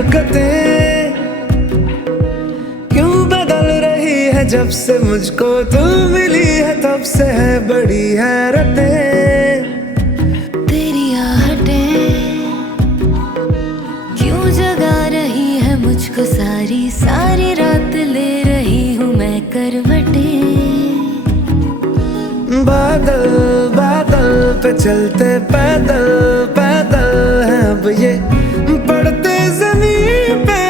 हरकतें क्यों बदल रही है जब से मुझको तू मिली है, तब से है बड़ी हैरतें। तेरी आहटें क्यों जगा रही है मुझको, सारी सारी रात ले रही हूँ मैं करवटें। बादल बादल पे चलते पैदल पैदल हैं अब ये, पड़ते जमीन पे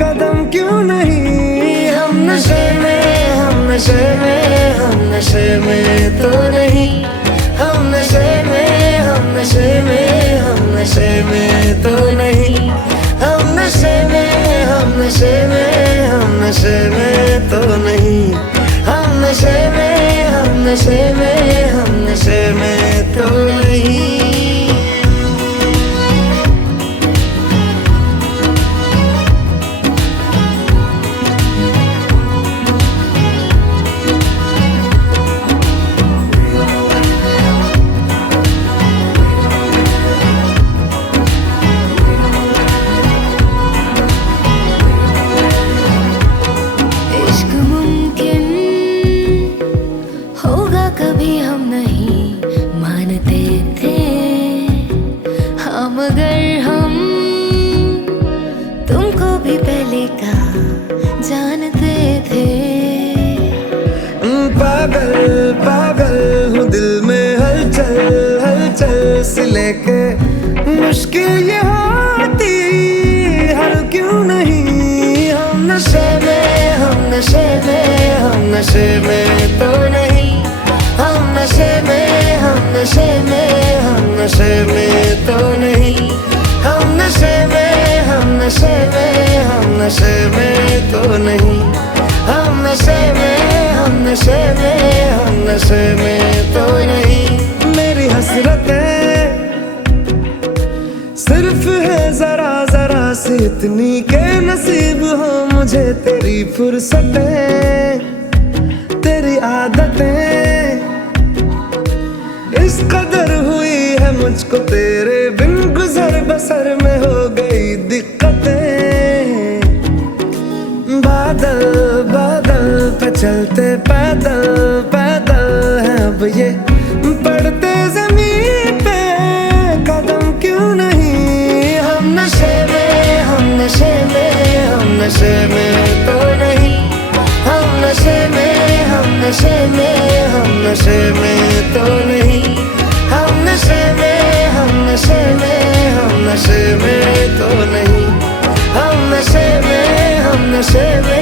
कदम क्यों नहीं। हम नशे में, हम नशे में, हम नशे में तो नहीं। हम नशे में, हम नशे में, हम नशे में तो नहीं। हम नशे में, हम नशे में, हम नशे में तो नहीं। हम नशे में, हम नशे में, हम नशे में तो नहीं। इश्क मुमकिन होगा कभी हम नहीं मानते थे, हम अगर हम तुमको भी पहले का जानते थे। पागल पागल हूँ दिल में हलचल हलचल से लेके, मुश्किल ये होती हल क्यों नहीं। हम नशे में, हम नशे में, हम नशे में तो नहीं। हम नशे में, हम नशे में, हम नशे में तो नहीं। हम नशे में, हम नशे में, हम नशे में तो नहीं। हम नशे में, हम नशे में, हम नशे में तो नहीं। मेरी हसरतें सिर्फ है जरा जरा सी इतनी के नसीब हो मुझे तेरी फुर्सतें, तेरी आदतें इस कदर हुई है मुझको तेरे बिन, गुजर बसर में हो गई दिक्कतें। बादल बादल पे चलते पैदल पैदल हैं अब ये, पड़ते जमीन पे कदम क्यों नहीं। हम नशे में, हम नशे में, हम नशे में तो नहीं। हम नशे में, हम नशे में, हम नशे में तो नहीं। हम नशे में, हम नशे में, हम नशे में तो नहीं। हम नशे में, हम नशे में,